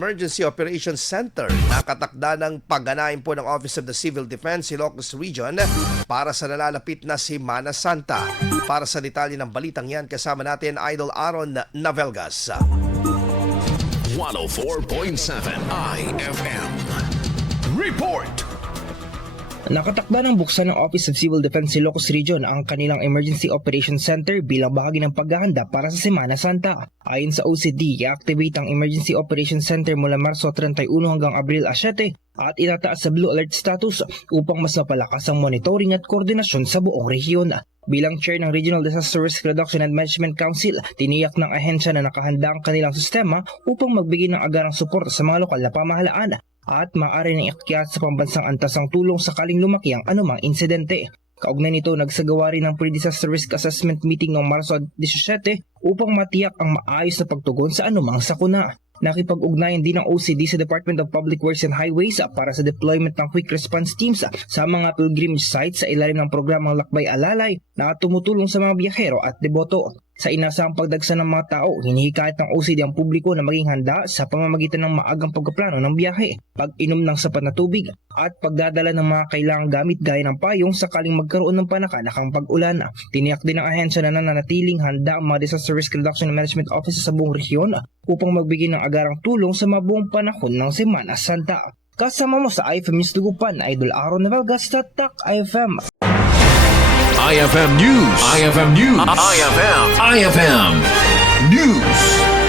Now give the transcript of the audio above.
Emergency Operations Center. Nakatakda ng pagganahin po ng Office of the Civil Defense Ilocos Region para sa nalalapit na Semana Santa. Para sa detalye ng balitang yan, kasama natin Idol Aaron Navelgas. 104.7 IFM Report. Nakatakda ng buksan ng Office of Civil Defense Ilocos Region ang kanilang Emergency Operations Center bilang bahagi ng paghahanda para sa Semana Santa. Ayon sa OCD, i-activate ang Emergency Operations Center mula Marso 31 hanggang Abril 7 at itataas sa Blue Alert status upang mas mapalakas ang monitoring at koordinasyon sa buong rehiyon. Bilang chair ng Regional Disaster Risk Reduction and Management Council, tiniyak ng ahensya na nakahanda ang kanilang sistema upang magbigay ng agarang suporta sa mga lokal na pamahalaan at maaari na iakyat sa pambansang antas ang tulong sakaling lumaki ang anumang insidente. Kaugnay nito, nagsagawa rin ng Pre-Disaster Risk Assessment Meeting noong Marso 17 upang matiyak ang maayos na pagtugon sa anumang sakuna. Nakipag-ugnayan din ng OCD sa Department of Public Works and Highways para sa deployment ng quick response teams sa mga pilgrimage sites sa ilalim ng programang Lakbay Alalay na tumutulong sa mga biyahero at deboto. Sa inasahang pagdagsa ng mga tao, hinihikayat ng OCD ang publiko na maging handa sa pamamagitan ng maagang pagpaplano ng biyahe, pag-inom ng sapat na tubig, at pagdadala ng mga kailangang gamit gaya ng payong sakaling magkaroon ng panakanakang pag-ulan. Tiniyak din ng ahensya na nananatiling handa ang mga Disaster Risk Reduction and Management Offices sa buong rehiyon upang magbigay ng agarang tulong sa mabuong panahon ng Semana Santa. Kasama mo sa IFM News Dugupan, Idol Aaron Navelgas, Tatak IFM. IFM News. IFM News. IFM News.